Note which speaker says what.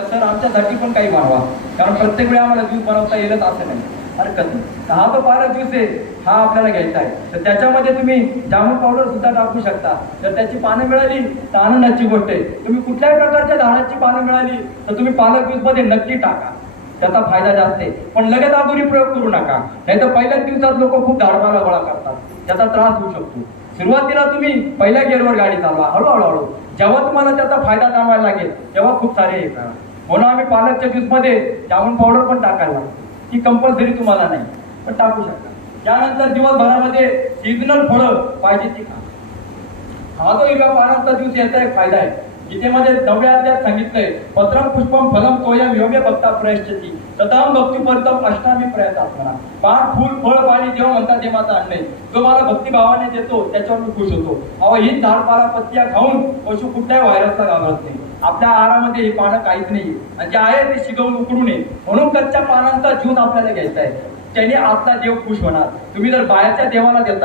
Speaker 1: Sir आमच्यासाठी पण काही बनवा कारण प्रत्येक वेळा आम्हाला ज्यूस बनवता येतच असं नाही. हरकत नाही. तर हा जो ज्यूस आहे हा आपल्याला घ्यायचा आहे. तर त्याच्यामध्ये तुम्ही जामून पावडर सुद्धा टाकू शकता. जर त्याची पानं मिळाली तर आनंदाची गोष्ट आहे. तुम्ही कुठल्याही प्रकारच्या झाडाची पानं मिळाली तर तुम्ही पालक ज्यूसमध्ये नक्की टाका. त्याचा फायदा जास्त आहे. पण लगेच आधुनिक प्रयोग करू नका. नाही तर पहिल्याच दिवसात लोक खूप झाडपाला गोळा करतात. त्याचा त्रास होऊ शकतो. सुरुवातीला तुम्ही पहिल्या गेअरवर गाडी चालवा. हळूहळू हळू जेव्हा तुम्हाला त्याचा फायदा जाणवायला लागेल तेव्हा खूप सारे हे म्हणून आम्ही पालकच्या ज्यूसमध्ये जामून पावडर पण टाकायला लागतो. ती कंपल्सरी तुम्हाला नाही पण टाकू शकता. त्यानंतर दिवसभरामध्ये सीझनल फळं पाहिजे ती खा. हा जो हिरव्या पानांचा ज्यूस याचा एक फायदा आहे. गीतेमध्ये नवव्या अध्यात सांगितलंय पत्रम पुष्पम फलम तोयम योग्य भक्ता प्रयश्चती तथाम भक्ती परतम अष्टामी प्रयत्न पान फुल फळ पाणी देव म्हणतात ते माझा अन्न जो मला भक्तिभावाने देतो त्याच्यावर मी खुश होतो. अहो ही झाडपाला पत्त्या खाऊन पशु कुठल्याही व्हायरसला घाबरत नाही. आपल्या आहारामध्ये ही पानं काहीच नाही आणि जे आहे ते शिकवून उकडू नये म्हणून कच्च्या पानांचा जीवन आपल्याला घ्यायचा आहे. त्याने आपला देव खुश होणार. तुम्ही जर बाहेरच्या देवाला देता